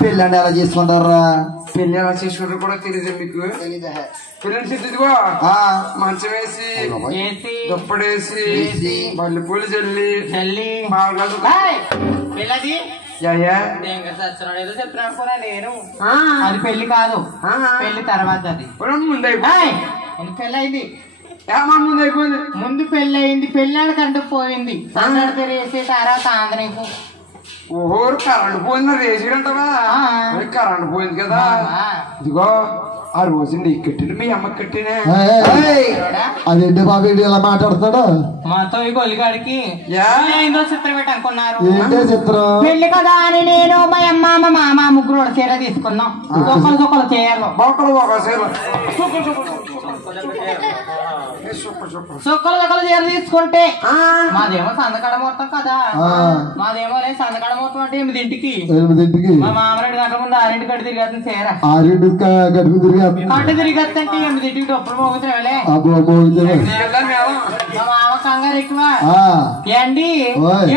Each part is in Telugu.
పెళ్ళి అంటే ఎలా చేసుకుంటారా? పెళ్లి ఎలా చేసుకుంటారు కూడా తెలియదు మీకు? పెళ్ళి ఇదిగో మంచం వేసి దుప్పడేసి మల్లె పూలు చల్లి ఏదో చెప్తున్నా నేను అది పెళ్లి కాదు, పెళ్లి తర్వాత అది ముందు పెళ్లి అయింది. ముందు అయిపోయింది. ముందు పెళ్లి అయింది, పెళ్ళాడు కంటూ పోయింది. పేరు వేసే తర్వాత ఆంధ్రకు ఓహో కరెంట్ పోయింది రేసిడంటవా? కరెంట్ పోయింది కదా. ఇదిగో ఆ రోజు నీకు కట్టిన మీ అమ్మకి కట్టినా. అదేంటి బాబు ఇలా మాట్లాడుతున్నాడు మాతో ఈ గొల్లిగాడికి ఏందో చిత్రం పెట్టి అనుకున్నారు. ఏంటో చిత్రం? పెళ్లి కదా అని నేను మా అమ్మ మా మామ ముగ్గురు చీర తీసుకున్నాం. ఒక్కరు చీరలు సుక్కలు చీర తీసుకుంటే మాదేమో సందకడ మొత్తం కదా. మాదేమో లేదు సందకడ మొత్తం అంటే 8ంటికి మా మామరెడ్డి గంటల ముందు 6ంటికి కట్టు తిరిగేస్తుంది చీర. 6ంటికి కట్టు తిరిగేస్తుంటే 8ంటికి డబ్బులు మోగుతున్నావులే. మా మామ కంగారు ఎక్కువ ఏంటి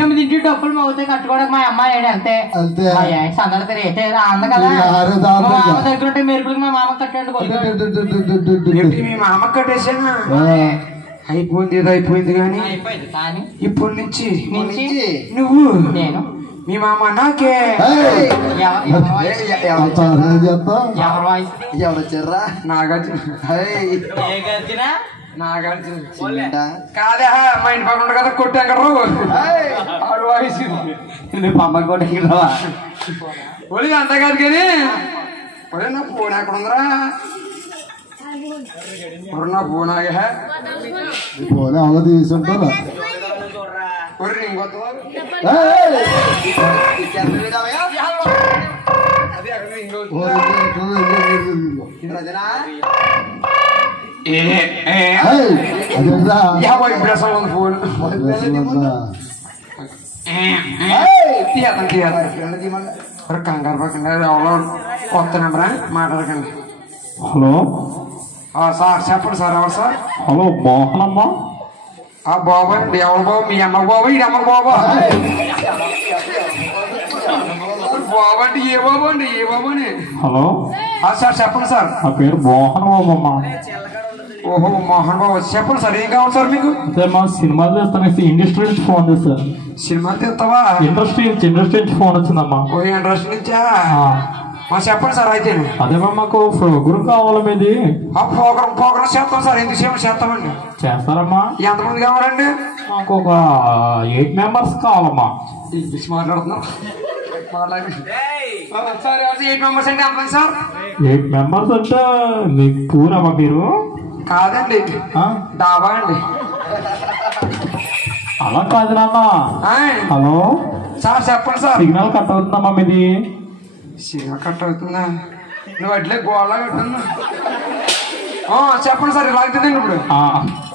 8ంటికి డబ్బులు మోగుతాయి కట్టుకోవడానికి. మా అమ్మాయి అంతే సందడి తిరిగితే అంద కదా. మా మామ దగ్గర ఉంటే మెరుపులకి మా మామ కట్టాడు. మీ మామ కట్టేసానా? అయిపోయింది ఏదో అయిపోయింది కానీ ఇప్పటి నుంచి నువ్వు నేను మీ మామ నాకే ఎవరొచ్చారా? నాగార్జున కాదే మా ఇంటి పక్కన కదా కొట్టారు ఆడు వాయిస్ పమ్మ కొట్టా ఒలి అంత కాదు కానీ ఒరే నా ఫోన్ ఎక్కడ ఉందరా? నా ఫోన్ ఆగే ఫోన్ ఎవరో తీసుకుంటారా? కంగారు పక్కన ఎవరో కొత్త నెంబరా మాట్లాడకండి. హలో సార్ చెప్పండి సార్. ఎవరు సార్? హలో మోహన్ అమ్మా. బాబు అండి. ఎవరు బాబు? మీ అమ్మ బాబు ఇది అమ్మ బాబా? బాబు అంటే ఏ బాబు అండి? ఏ బాబు అని? హలో సార్ చెప్పండి సార్. నా పేరు మోహన్ బాబు అమ్మా. ఓహో మోహన్ బాబు చెప్పండి సార్. ఏం కావాలి సార్ మీకు? అదే మా సినిమాలు చేస్తాను ఇండస్ట్రీ నుంచి ఫోన్ చేశారు. సినిమా తీస్తావా? ఇండస్ట్రీ నుంచి ఫోన్ వచ్చిందమ్మా. ఓ ఇండస్ట్రీ నుంచా? చెప్పండి సార్. అయితే అదేమా మాకు ప్రోగ్రామ్ కావాలి మీది. ప్రోగ్రామ్ చేస్తాం సార్. ఎందుకు చేస్తామండి? చేస్తారమ్మా. ఎంతమంది కావాలండి? మాకు ఒక 8 మెంబర్స్ కావాలమ్మా. ఇంగ్లీష్ మాట్లాడుతున్నాం. సార్ 8 మెంబర్స్ అంటే ఎంతమంది సార్? 8 మెంబర్స్ అంటే మీకు పూరమ్మా మీరు? కాదండి డాబా అండి. అలా కాదు నాన్న. హలో సార్ చెప్పండి సార్. సిగ్నల్ కట్ అవుతుందమ్మా మీది. సిగ్నల్ కట్ అవుతుందా? నువ్వు అట్లే గోళ కట్టున్నా. చెప్పండి సార్. ఇలా అవుతుందండి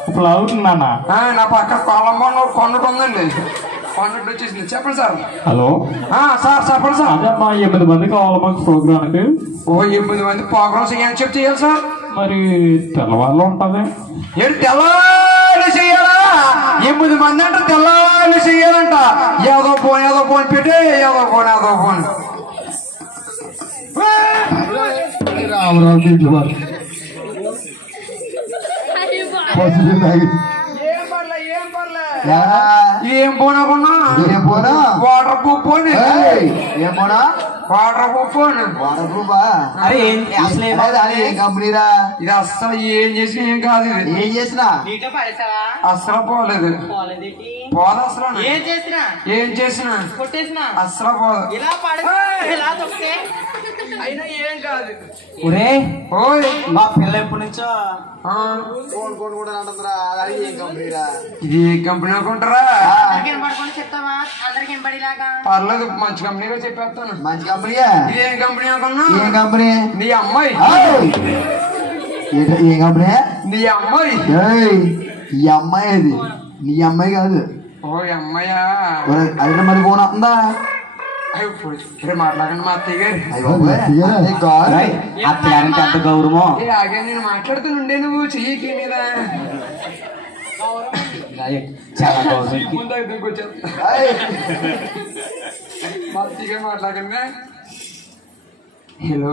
ఇప్పుడు అవుతుందన్న. నా పక్కన కొలంబో కొండటి ఉందండి. కొండటి వచ్చేసింది. చెప్పండి సార్. హలో సార్ చెప్పండి సార్. అదే అమ్మా 8 మంది కావాలి మాకు ప్రోగ్రామ్కి. 8 మంది ప్రోగ్రామ్స్ ఏం చెప్తే చేయాలి సార్? మరి తెల్లవాళ్ళు ఉంటది. ఏంటి తెల్లవాళ్ళు చెయ్యాలా? 8 మంది అంటే తెల్లవాళ్ళు చెయ్యాలంట. ఏదో ఫోన్ పెట్టి ఏదో ఫోన్ ఏం పోనా వాటర్ ప్రూఫ్ పోనీ. ఏం పోనా? వాటర్ ప్రూఫ్ వాటర్ ప్రూఫా? కంపెనీరా ఇది? అస్సలు ఏం చేసినా ఏం కాదు. ఏం చేసినా అస్సలు పోలేదు. పోదు అసలు. ఏం చేసినా అస్సలు పోదు. అయినా ఏం కాదు. మా పిల్ల ఎప్పటి నుంచో ఇది ఏ కంపెనీ అనుకుంటారా? పర్లేదు మంచి కంపెనీగా చెప్పేస్తాను. మంచి కంపెనీయా? ఇది ఏం కంపెనీ అనుకున్నా? ఏం కంపెనీ? నీ అమ్మాయి. ఏం కంపెనీ? నీ అమ్మాయి. ఈ అమ్మాయి అది నీ అమ్మాయి కాదు. ఓ అమ్మాయా? అయితే మరి ఫోన్ వస్తుందా? మాట్లాడండి మా అత్తయ్య గారు. అత్తగారంటే అంత గౌరవం. ఆగే నేను మాట్లాడుతుండే నువ్వు చెయ్యి మీద చాలా గౌరవం. ముందు దిగొచ్చా మా అత్తయ్య గారు మాట్లాడండి. హలో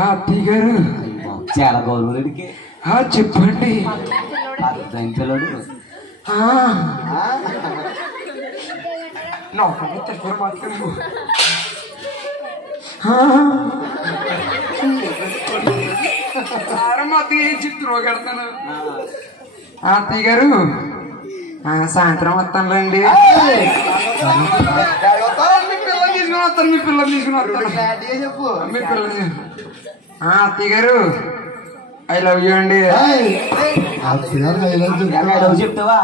అత్తయ్య గారు చాలా గౌరవుడికి చెప్పండి. పిల్లడు ఏం చెప్తున్నావు కడతాను. అత్తయ్య గారు సాయంత్రం వస్తానులేండి. మీ పిల్లలు తీసుకుని వస్తాను. మీ పిల్లలు అత్తయ్య గారు ఐ లవ్ యూ అండి. చెప్తావా?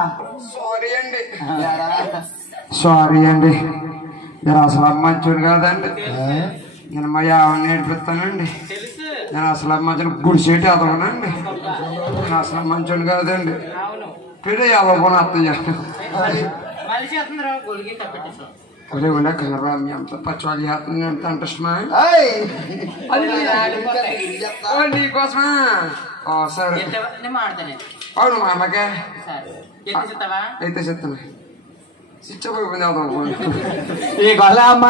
సారీ అండి నేను అసలు మంచోడు కాదండి. నేను మా యావని నేర్పిస్తానండి. నేను అసలు మంచి గుడిసేటి అదవనండి. నేను అసలు మంచోడు కాదండి. పెళ్ళి యాదవని అత్తయ్య కలరా మీ అంత పచ్చివాళ్ళు చేస్తుంది. ఎంత ఇంట్రెస్టమా నీకోసమా? సరే అవును మా అమ్మకే అయితే చెప్తాను. ఈ గొల్లమ్మ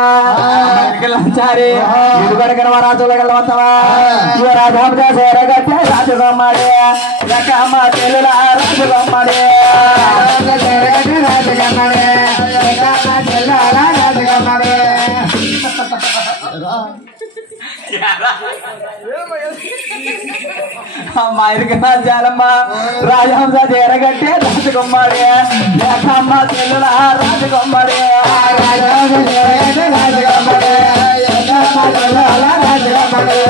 చారి ఇదిగొడగర రాజులగలవతవా రాజామడే రాజుగమ్మడే రకమ్మ తెలుల రాజుగమ్మడే రాజుగమ్మడే రాజుగమ్మడే అమ్మ ఇరుగ జాలమ్మ రాజహంస చేరగట్టే రాజుగమ్మడే రకమ్మ తెలుల రాజుగమ్మడే రాజుగమ్మడే రాజుగమ్మడే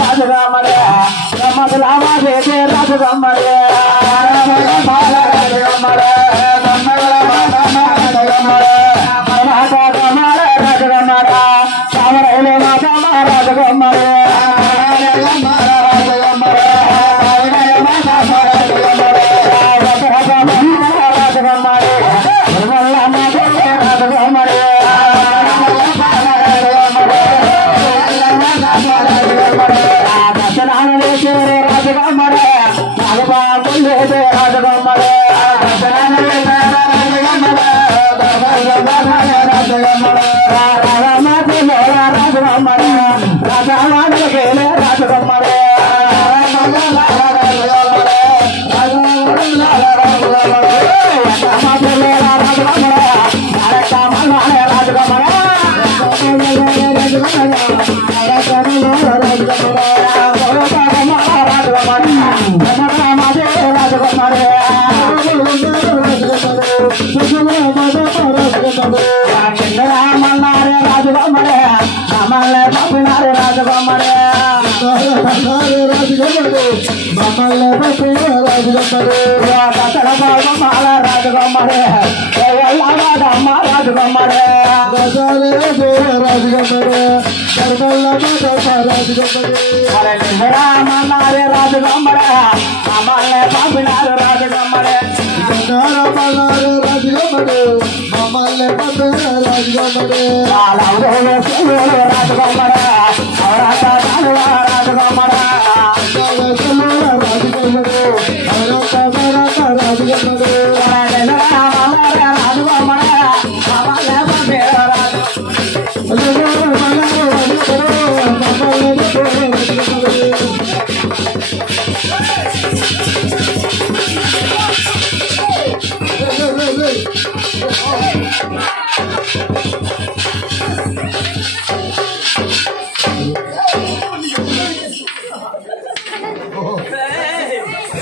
రాజుగమ్మడే రమలామా చేసే రాజుగమ్మడే రాజుగమ్మడే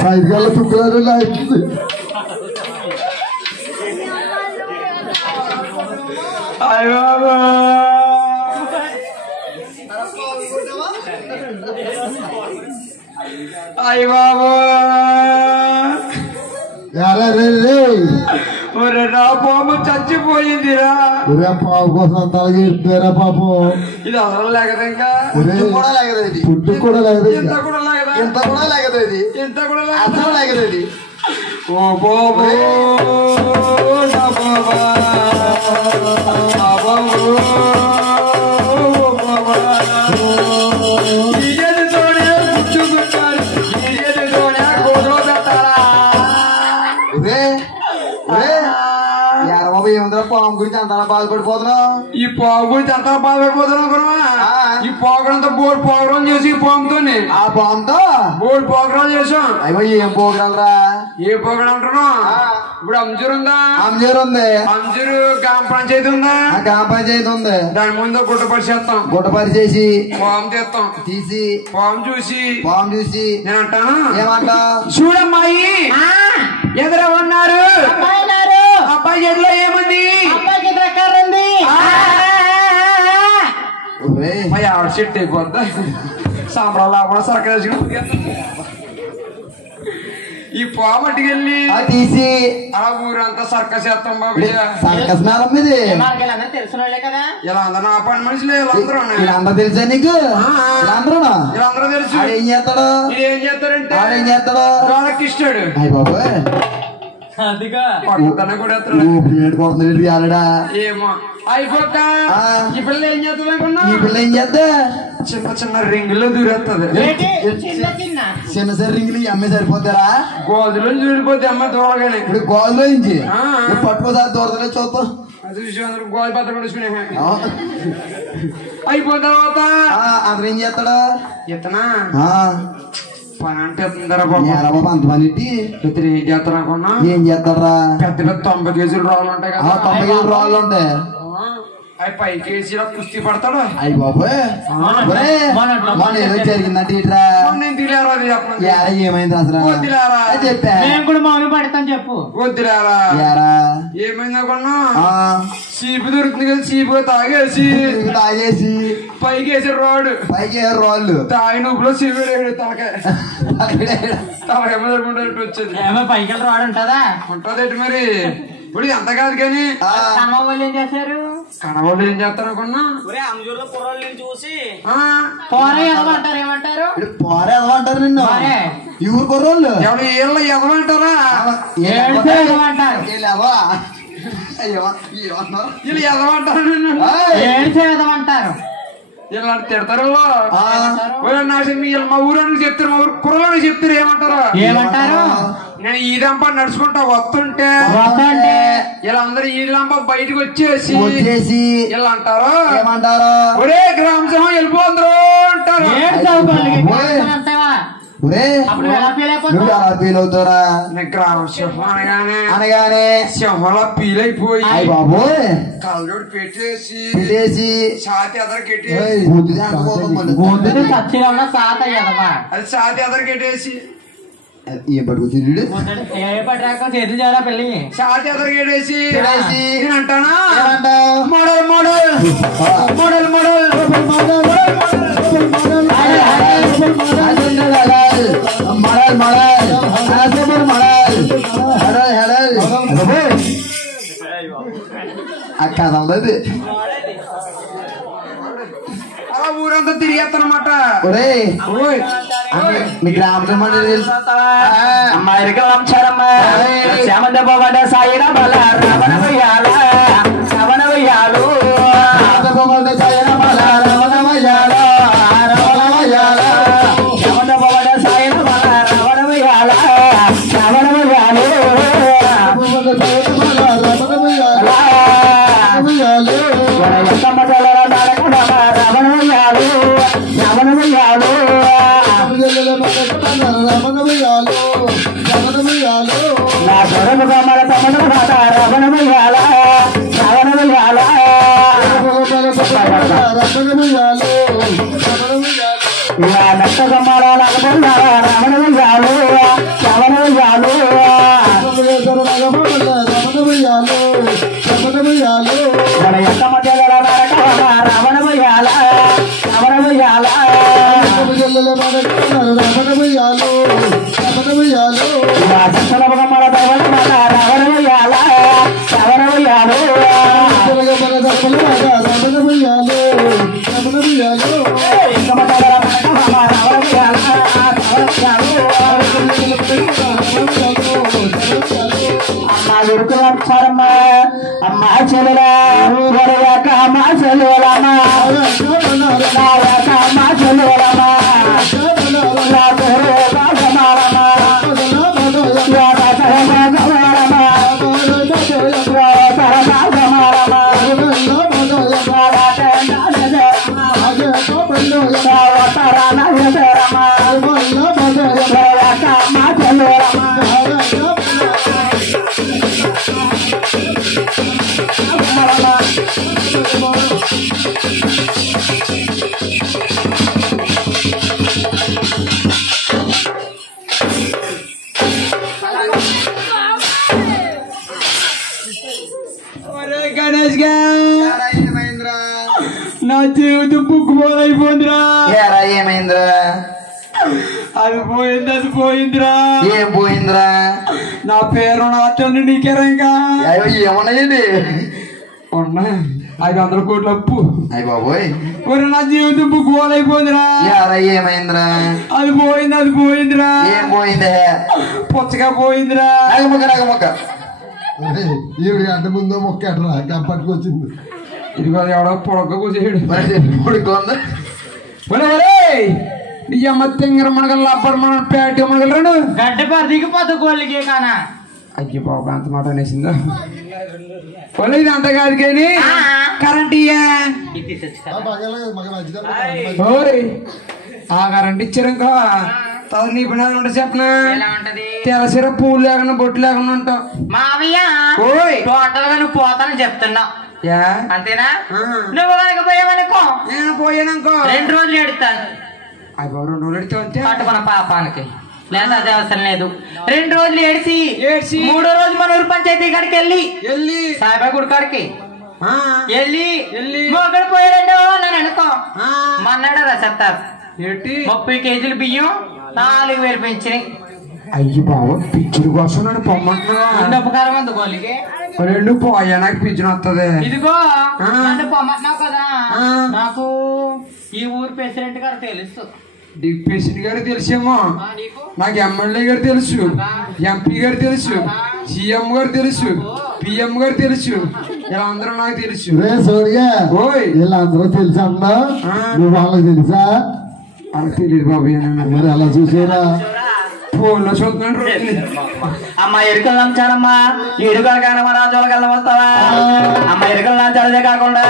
Saygılarla tutuklarına layıksın. Ay baba. Ay baba. Yara re. ఒరే నా పాము చచ్చిపోయిందిరా. ఒరే పాము కోసం తలగేరా పాపం. ఇది అసలు లేకదా ఇంకా కూడా లేకదా ఇది. పుట్టు కూడా లేకదా ఇంత కూడా లేకదా. ఇంత కూడా లేకదా ఇది. ఇంత కూడా అసలు లేకదా ఇది. ఓ బాబు నా బాబా నా బాబు బాబా ఇదేది తోనే పుట్టుకుంటారు. ఇదేది తోనే గోడలో పెట్టాలా. ఒరే ఒరే యార బాబు ఏముందిరా పాము గురించి అంత బాధపడిపోతున్నావు ఈ పోగు గురించి అంతా బాధపడిపోతున్నావు కూడా ఈ పోగడంతో బోర్డు పోగరం చేసి పాముతో ఆ బాంతో బోర్డు పోగరాలు చేసాం. అయ్యో ఏం పోగలరా ఏ పోగడం అంటున్నావు? ఇప్పుడు అంజూరు ఉందా? అంజూరు ఉంది. అంజూరు గ్రామ పంచాయతీ ఉందా? గ్రామ పంచాయతీ ఉంది. దాని ముందు గుడ్డ పరిచేస్తాం, గుడ్డ పరిచేసి పాము తీస్తాం, తీసి పాము చూసి నేను అంటాను ఏమంటా చూడమ్మాయి ఎదుర ఉన్నారు అబ్బాయి చేతిలో ఏముంది? ఆవిడ చెట్టు అయిపోద్దా సాంబ్రాలు సర్కరేజ్ ఈ పామటికెళ్ళి తీసి ఆ ఊరంతా సర్కస్ చేస్తాం బాబు. సర్కస్ మేళం ఇది తెలిసిన వాళ్ళే కదా. ఇలా అందరూ నా పని మనుషులు వీళ్ళందరూ తెలుసా నీకు? వీళ్ళందరూ తెలుసు. ఏం చేస్తాడు? ఏం చేస్తారంటే ఏం చేస్తాడు? వాళ్ళకి ఇష్టాడు అయ్య బాబోయ్ ఏమో అయిపోక ఈ పిల్ల ఏం చేస్తుంది అనుకున్నా? ఈ పిల్ల ఏం చేద్దా? చిన్న చిన్న రింగుల్లో దూరేస్తుంది. చిన్న చిన్న రింగులు ఈ అమ్మాయి సరిపోతారా? గోధులో దూరిపోతే అమ్మాయి దూరగానే. ఇప్పుడు గోధులో నుంచి పట్టుకోసారి దూరదలే చూద్దాం. అది విషయం గోధుమ పత్ర కొడుచుకునే అయిపోయిన తర్వాత అతను ఏం చేస్తాడు? ఇతనా పని అంటే బాబు అంతమంది ఇతను ఏం చేస్తారు అనుకున్నా? ఏం చేస్తారా? పెద్ద పెద్ద 90 కేజీలు రాళ్ళు ఉంటాయి కదా. 90 కేజీలు రాళ్ళు ఉంటాయి. అవి 5 కేజీలో కుస్తీ పడతాడు. అయ్యి బాబోయ్ మన ఏదో జరిగిందంటే ఇట్రా నేను తిలేరా అది చెప్పండి. ఏమైంది అసలు? వద్దులేరా చెప్పా కూడా మౌనం పడతాను చెప్పు. వద్దులేరా ఏమైంది అనుకున్నా? చీపు దొరుకుతుంది కదా, చీపుగా తాగేసి పైకేసి రాడు రాళ్ళు తాగి నువ్వులో చీపు తలకాయ దొరుకుంటే వచ్చేది. పైకి రాడు ఉంటదా? ఉంటదేంటి మరి. ఇప్పుడు ఎంత కాదు కానీ కనవాళ్ళు ఏం చేశారు? కనవాళ్ళు ఏం చేస్తారు అనుకున్నా? చూసి పోరే ఎదమంటారు. ఏమంటారు? పోరే ఎదమంటారు నిన్ను. ఈ ఊరు కుర్రోళ్ళు ఎవరు వీళ్ళ ఎదమంటారా? ఎదమంటారు. వీళ్ళు ఎదమంటారు నిన్ను. ఎదమంటారు. ఇలా తిడతారు. మా ఊరు చెప్తారు, మా ఊరు కుర్రలో చెప్తారు. ఏమంటారు? నేను ఈదంప నడుచుకుంటా వస్తుంటే ఇలా అందరూ ఈదంప బయటకు వచ్చేసి ఇలా అంటారు. ఏమంటారు? ఒరే గ్రామ సింహం వెళ్ళిపోందరు అంటారు. ఫీల్ అవుతారా? గ్రామ సింహం అనగానే సింహంలో ఫీల్ అయిపోయి బాబోయ్ కళ్ళోడు పెట్టేసి ఛాతి ఎదరు కెట్టేసి అది ఛాతి ఎదరు కెట్టేసి ఏం పట్టుకొచ్చిండు? చేతులు చాలా పెళ్ళి ఛాతి ఎదరు కెట్టేసి నేను అంటానా మోడల్ మోడల్ మోడల్ మోడల్ అక్కడ అలా ఊరంతా తిరిగేస్తానమాట. మీ గ్రామంలో మండలి తెలుసు సాయిన బల రమణ వయ్యాల రమణ వయ్యాలు సాయిన బల రమణ వయ్యాల రమణ వయ్యాల రమణ బల సాయిన బల రమణ వయ్యాల రమణ వయ్యాలు నా గొడవ మన తమను మాట రమణమయ్యాల రమణమయ్యాల నా నష్టగమ్మాల రమణమయ్యాలు రమణమయ్యాలు మన ఎంత మధ్య రమణమయ్యాల రమణమయ్యాల సలభగమ్మల రమణమయ్యాల రమణమయ్యాలు అమ్మా చెల్లెలా అమ్మా చెల్లెలమ్మా అమ్మా చెల్లెలమ్మా నా జీవితం బుక్ పోలైపోయిందిరా. ఏమైందిరా? అది పోయిందిరా. ఏం పోయిందిరా? నా పేరు నాటండి నీకేరా ఇంకా ఏమన్నాయండి? 500 కోట్ల అప్పు. అయ్య బాబోయ్, నా జీవితం బుక్ పోలైపోయిందిరా. ఏమైందిరా? అది పోయిందిరా. ఏం పోయిందే? పుచ్చగా పోయిందిరా. నగమొక్క అంటే ముందు మొక్క ఎట్లా పట్టుకొచ్చింది. ఇదిగో ఎవడో పొడక కూర్చేయడు పడుకోందా? నీ అమ్మ తింగర మనగల అబ్బడు మన పేట మనగలరాను గడ్డ పరిదికి పద కోళ్ళకి కానా. అయ్యి బాబు అంత మాట అనేసిందా? ఇది అంత కాదు కానీ కరెంట్ ఆ కరెంట్ ఇచ్చారు ఇంకా నీ పని ఉంటే చెప్పనా? తెలసిర పూలు లేకుండా బొట్టు లేకుండా ఉంటావు మావయ్య. టోటల్ గా నువ్వు పోతానని చెప్తున్నా అంతేనా? నువ్వు కనుక పోయావనుకో నేను పోయానుకో 2 రోజులు ఎడతాను. 2 రోజులు ఎడితే మన పాపానికి లేదా అదే అవసరం లేదు. 2 రోజులు ఏడ్చి 3వ రోజు మన ఊరు పంచాయతీ కాడికి వెళ్ళి సాయిబాబా గుడి కాడికి వెళ్ళి మొగడు పోయాడండి నన్ను అనుకో మన్నాడు రా చెప్తారు 30 కేజీలు బియ్యం 4000 పెంచినాయి. అయ్యి బాబు పిచ్చుడు కోసం నన్ను పొమ్మంటున్నా. ఉపకారం అంత గోలికి 2 పోయా నాకు పిచ్చుని వస్తుంది. ఇదిగో నన్ను పొమ్మంటున్నావు కదా. నాకు ఈ ఊరు ప్రెసిడెంట్ గారు తెలుసు. ప్రెసిడెంట్ గారు తెలుసేమో, నాకు ఎమ్మెల్యే గారు తెలుసు, ఎంపీ గారు తెలుసు, సీఎం గారు తెలుసు, పిఎం గారు తెలుసు, ఇలా అందరూ నాకు తెలుసు. వీళ్ళందరూ తెలుసా అన్నా? నువ్వు వాళ్ళకి తెలుసా? వాళ్ళకి తెలియదు బాబు. మరి అలా చూసారా? ఫోన్లో చూస్తున్నాడు. అమ్మ ఎరుకలు లంచానమ్మా ఇడుగా కానీ మా రాజోళ్ళకి వెళ్ళ వస్తావా? అమ్మ ఎరుకలు లంచాలదే కాకుండా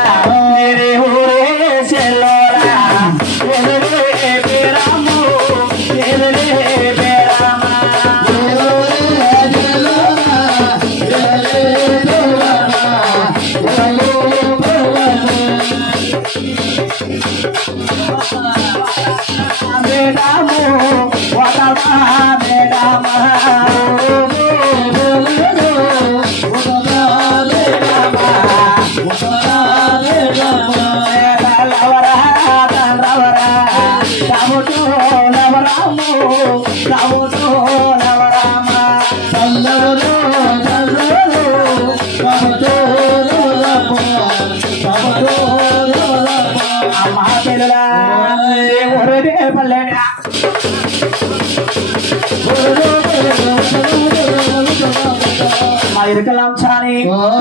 మా ఇరుకలంచాని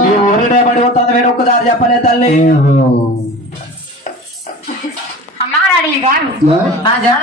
మీ ఊరినే పడి వస్తుంది. వేడు ఒక్కదారి చెప్పలే తల్లి. అమ్మా గారు